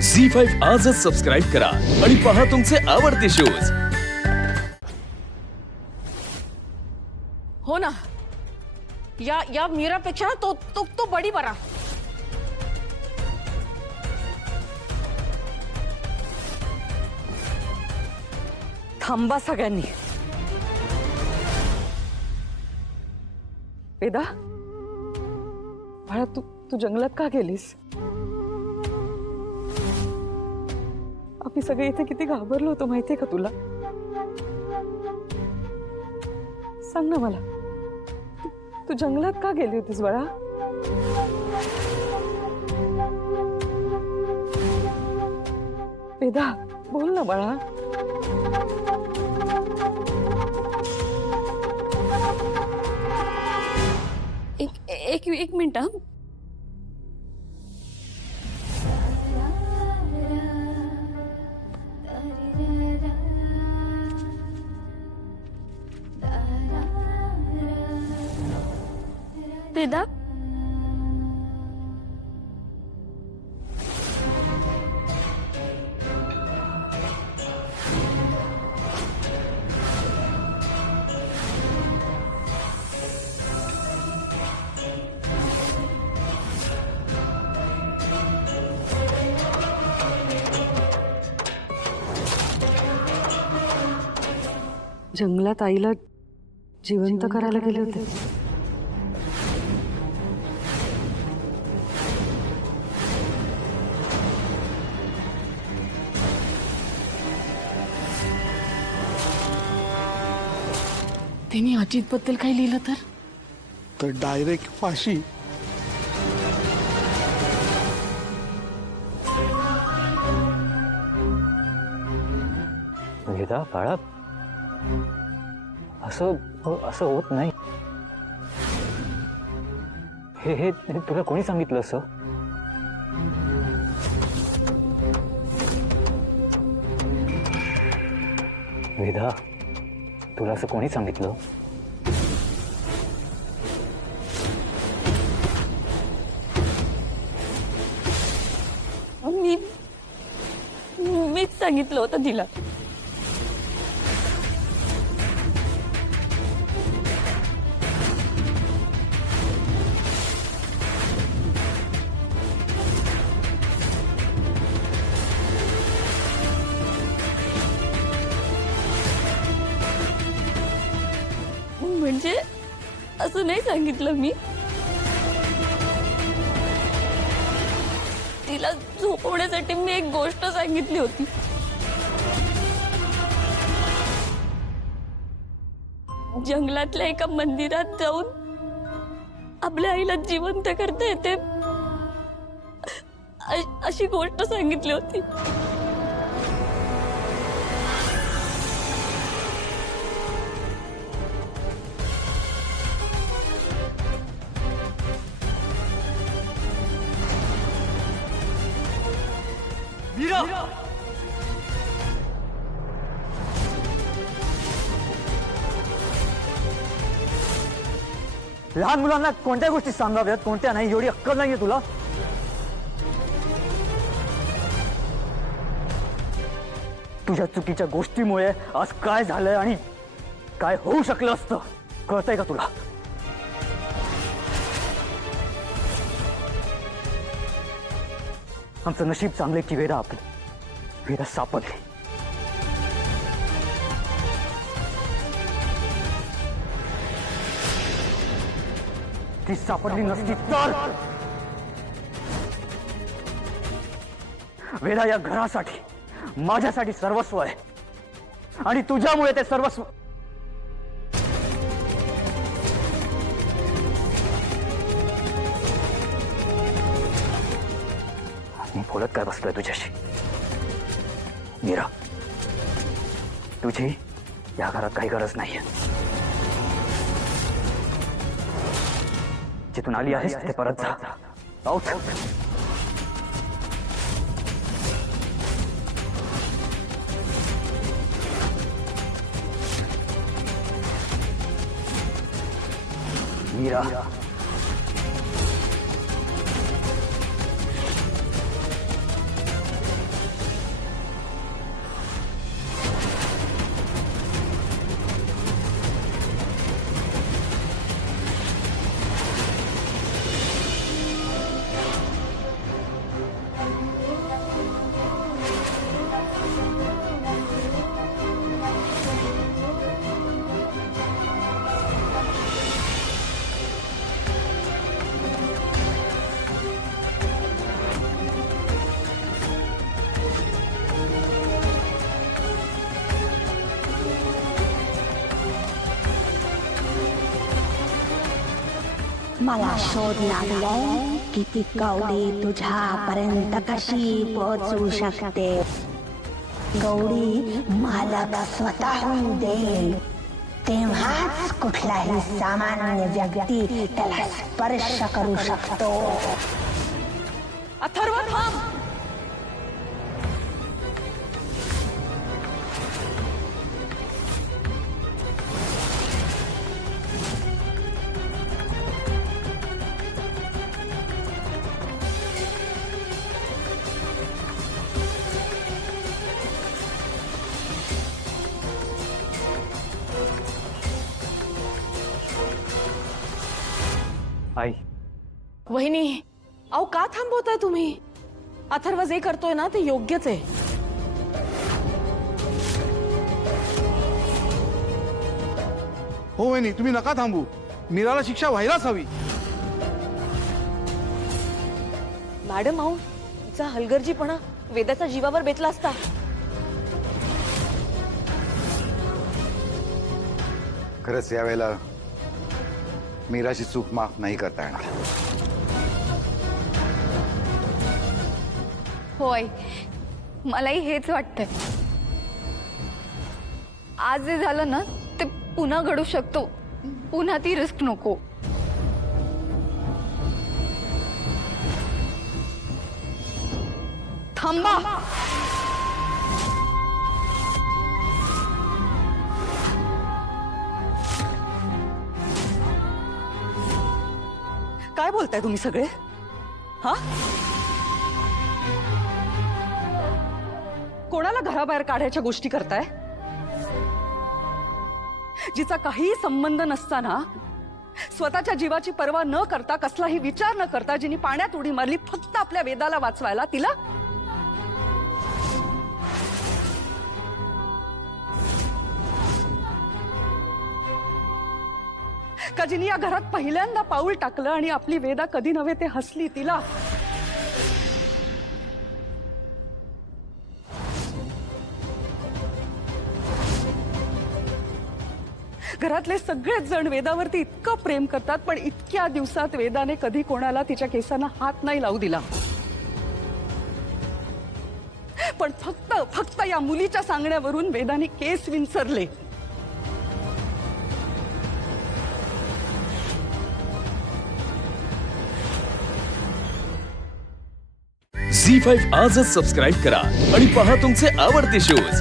झी5 आजच सबस्क्राईब करा आणि पहा तुमचे आवडते शोज। हो ना, या मीरापेक्षा ना तो बडी बरा। थांबा सगळ्यांनी। वेदा, बाळा तू जंगलात का गेलीस? आम्ही सगळे इथे किती घाबरलो होतो माहितीये का तुला? सांग ना मला, तू जंगलात का गेली होतीस बाळा? वेदा, बोल ना बाळा। एक मिनिट हा। वेदा, जंगलात आईला जिवंत करायला गेले होते। त्यांनी अजित बद्दल काही लिहिलं तर डायरेक्ट फाशी। वेदा बाळा, असं होत नाही। हे तुला कोणी सांगितलं असं? वेदा, तुला असं कोणी सांगितलं? मीच सांगितलं होतं तिला। म्हणजे असं नाही सांगितलं मी, तिला झोपवण्यासाठी मी एक गोष्ट सांगितली होती। जंगलातल्या एका मंदिरात जाऊन आपल्या आईला जिवंत करता येते अशी गोष्ट सांगितली होती। लहान मुलांना कोणत्या गोष्टी सांगाव्यात कोणत्या नाही एवढी अक्कल नाहीये तुला? तुझ्या चुकीच्या गोष्टीमुळे आज काय झालंय आणि काय होऊ शकलं असतं कळतंय का तुला? आमचं नशीब चांगले की वेदा सापडली। ती सापडली नसती तर वेदा या घरासाठी माझ्यासाठी सर्वस्व आहे आणि तुझ्यामुळे ते सर्वस्व। मी बोलत काय बसलोय तुझ्याशी? मीरा, तुझी या घरात काही गरज नाहीये। जिथून आली आहेस ते परत जा। आउट। मीरा, मला शोध लागलाय की ती कवडी तुझ्यापर्यंत कशी पोहोचू शकते. गौडी मालक स्वतःहून देईल तेव्हाच कुठलाही सामान्य व्यक्ती त्याला स्पर्श करू शकतो. अथर्व थांब. आई, वहिनी, अहो का थांबवताय तुम्ही? अथर्व जे करतोय ना ते योग्यच आहे. हो वहिनी, तुम्ही नका थांबू. मीराला शिक्षा व्हायलाच हवी. मॅडम, अहो तिचा हलगर्जीपणा वेदाच्या जीवावर बेतला असता. खरंच यावेळेला मीराची चूक माफ नाही करता येणार. होय, मलाही हेच वाटतंय. आज जे झालं ना ते पुन्हा घडू शकतो. पुन्हा ती रिस्क नको. थांबा. काय बोलताय तुम्ही सगळे? हा, कोणाला घराबाहेर काढायच्या गोष्टी करताय? जिचा काहीही संबंध नसताना, स्वतःच्या जीवाची पर्वा न करता, कसलाही विचार न करता, जिने पाण्यात उडी मारली फक्त आपल्या वेदाला वाचवायला, तिला का जिने या घरात पहिल्यांदा पाऊल टाकलं आणि आपली वेदा कधी नव्हे ते हसली, तिला घरातले सगळेच जण वेदावरती इतकं प्रेम करतात, पण इतक्या दिवसात वेदाने कधी कोणाला तिच्या केसांना हात नाही लावू दिला. पण फक्त या मुलीच्या सांगण्यावरून वेदाने केस विंचरले. झी5 आजच सबस्क्राईब करा आणि पहा तुमचे आवडते शोज